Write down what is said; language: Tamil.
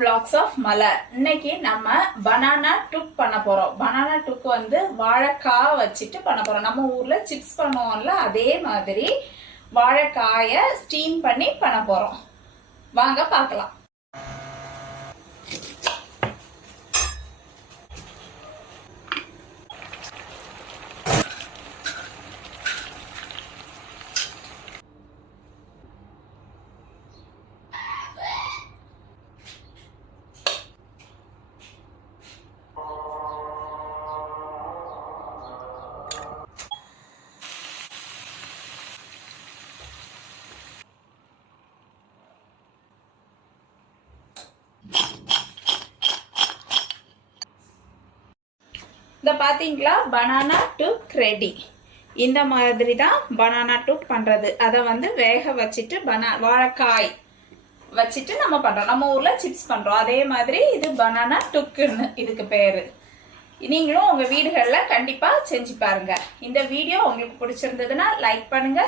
vlogs of மலர். இன்னைக்கு நம்ம பனானா டுக் பண்ண போறோம். பனானா டுக் வந்து வாழைக்காய் வச்சுட்டு பண்ண போறோம். நம்ம ஊர்ல சிப்ஸ் பண்ணுவோம்ல, அதே மாதிரி வாழைக்காய ஸ்டீம் பண்ணி பண்ண போறோம். வாங்க பார்க்கலாம். இந்த பாத்தீங்களா, பனானா டுக் ரெடி. இந்த மாதிரி தான் பனானா டுக் பண்றது. அதை வந்து வேக வச்சுட்டு வாழைக்காய் வச்சுட்டு நம்ம பண்றோம். நம்ம ஊர்ல சிப்ஸ் பண்றோம். அதே மாதிரி இது பனானா டுக்குன்னு இதுக்கு பேரு. நீங்களும் உங்க வீடுகள்ல கண்டிப்பா செஞ்சு பாருங்க. இந்த வீடியோ உங்களுக்கு பிடிச்சிருந்ததுன்னா லைக் பண்ணுங்க.